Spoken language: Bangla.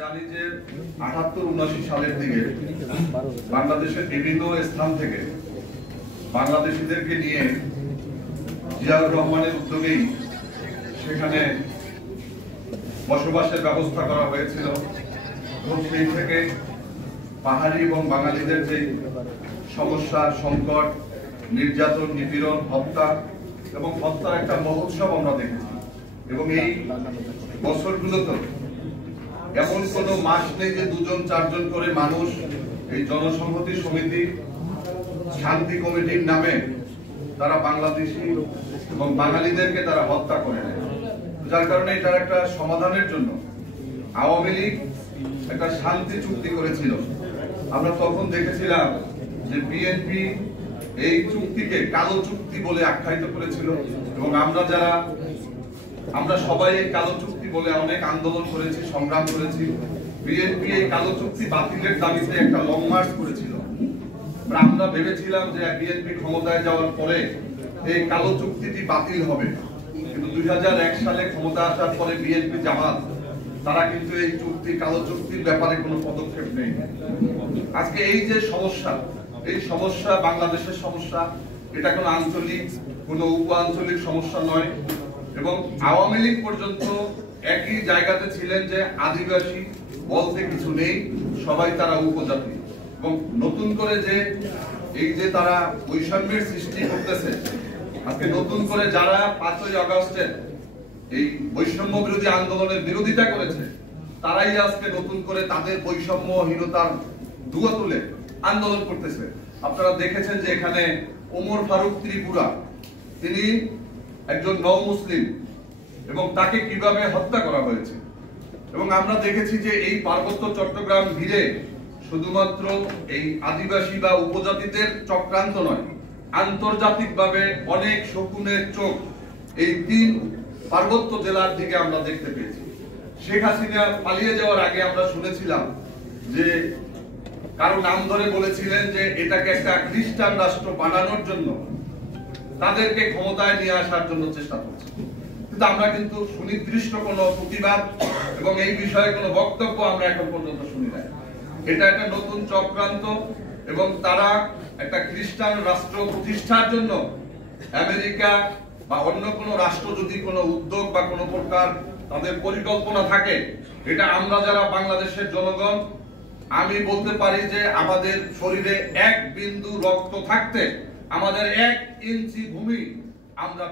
জানি যে ৭৮-৭৯ সালের দিকে বাংলাদেশের বিভিন্ন স্থান থেকে বাংলাদেশিদেরকে নিয়ে জিয়াউর রহমানের উদ্যোগেই সেখানে বসবাসের ব্যবস্থা করা হয়েছিল এবং সেই থেকে পাহাড়ি এবং বাঙালিদের যে সমস্যা, সংকট, নির্যাতন, নিপীড়ন, হত্যা এবং হত্যার একটা মহোৎসব আমরা দেখেছি। এবং এই বছরগুলোতে এমন কোনো মাস নেই যে 2-4 করে মানুষ এই জনসংহতি সমিতি, শান্তি কমিটির নামে তারা বাংলাদেশি এবং বাঙালিদেরকে তারা হত্যা করে নেয়। যার কারণে এটার একটা সমাধানের জন্য আওয়ামী লীগ একটা শান্তি চুক্তি করেছিল। আমরা তখন দেখেছিলাম যে বিএনপি এই চুক্তিকে কালো চুক্তি বলে আখ্যায়িত করেছিল এবং আমরা সবাই এই কালো চুক্তি বলে অনেক আন্দোলন করেছি, সংগ্রাম করেছি। বিএনপি এই কালো চুক্তি বাতিলের দাবিতে একটা লং মার্চ করেছিল। আমরা ভেবেছিলাম যে বিএনপি ক্ষমতায় যাওয়ার পরে এই কালো চুক্তিটি বাতিল হবে, কিন্তু 2001 সালে ক্ষমতা আসার পরে বিএনপি জামাত তারা কিন্তু এই চুক্তি, কালো চুক্তির ব্যাপারে কোনো পদক্ষেপ নেই। আজকে এই যে সমস্যা, এই সমস্যা বাংলাদেশের সমস্যা, এটা কোনো আঞ্চলিক, কোনো উপ আঞ্চলিক সমস্যা নয়। এবং আওয়ামী লীগ পর্যন্ত একই জায়গাতে ছিলেন যে আদিবাসী বলতে কিছু নেই, সবাই তারা উপজাতি। এবং নতুন করে যে এই যে তারা বৈষম্যের সৃষ্টি করতেছে, আজকে নতুন করে যারা 5ই আগস্টের এই বৈষম্য বিরোধী আন্দোলনের বিরোধিতা করেছে, তারাই আজকে নতুন করে তাদের বৈষম্যহীনতার দুয়া তুলে আন্দোলন করতেছে। আপনারা দেখেছেন যে এখানে ওমর ফারুক ত্রিপুরা, তিনি একজন নও মুসলিম এবং তাকে কিভাবে হত্যা করা হয়েছে। এবং আমরা দেখেছি যে এই পার্বত্য চট্টগ্রাম ঘিরে শুধুমাত্র এই আদিবাসী বা উপজাতিদের চক্রান্ত নয়, আন্তর্জাতিকভাবে অনেক শকুনের চোখ এই 3 পার্বত্য জেলার দিকে আমরা দেখতে পেয়েছি। শেখ হাসিনা পালিয়ে যাওয়ার আগে আমরা শুনেছিলাম যে কারো নাম ধরে বলেছিলেন যে এটাকে একটা খ্রিস্টান রাষ্ট্র বানানোর জন্য তাদেরকে ক্ষমতায় নিয়ে আসার জন্য চেষ্টা করছে। কিন্তু আমরা কিন্তু সুনির্দিষ্ট কোনো প্রতিবাদ এবং এই বিষয়ে কোনো বক্তব্য আমরা এখন পর্যন্ত শুনি নাই। এটা একটা নতুন চক্রান্ত এবং তারা একটা খ্রিস্টান রাষ্ট্র প্রতিষ্ঠার জন্য আমেরিকা বা অন্য কোনো রাষ্ট্র যদি কোনো উদ্যোগ বা কোনো প্রকার তাদের পরিকল্পনা থাকে, এটা আমরা যারা বাংলাদেশের জনগণ, আমি বলতে পারি যে আমাদের শরীরে 1 বিন্দু রক্ত থাকতে আমাদের 1 ইঞ্চি ভূমি আমরা